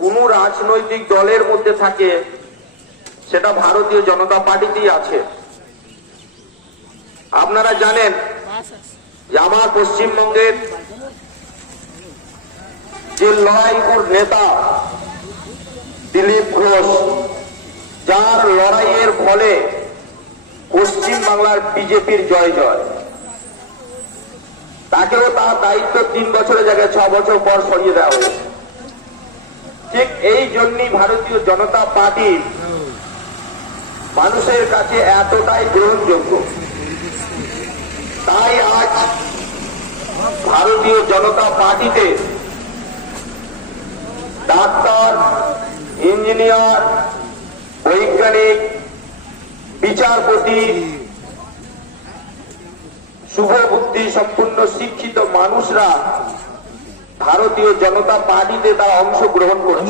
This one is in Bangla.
কোন রাজনৈতিক দলের মধ্যে থাকে, সেটা ভারতীয় জনতা পার্টিতেই আছে। আপনারা জানেন যে আমার পশ্চিমবঙ্গের যে লড়াইকুর নেতা দিলীপ ঘোষ, যার লড়াইয়ের ফলে পশ্চিম বাংলার বিজেপির জয় জয়। তাকেও তার দায়িত্ব তিন বছরের জায়গায়, ছ বছর পর সরিয়ে দেওয়া হয়েছে। ঠিক এই জন্যই ভারতীয় জনতা পার্টি মানুষের কাছে এতটাই গ্রহণযোগ্য। তাই আজ ভারতীয় জনতা পার্টিতে ডাক্তার, ইঞ্জিনিয়ার, বৈজ্ঞানিক, বিচারপতি, শুভবুদ্ধি সম্পূর্ণ শিক্ষিত মানুষরা ভারতীয় জনতা পার্টিতে তারা অংশগ্রহণ করছে।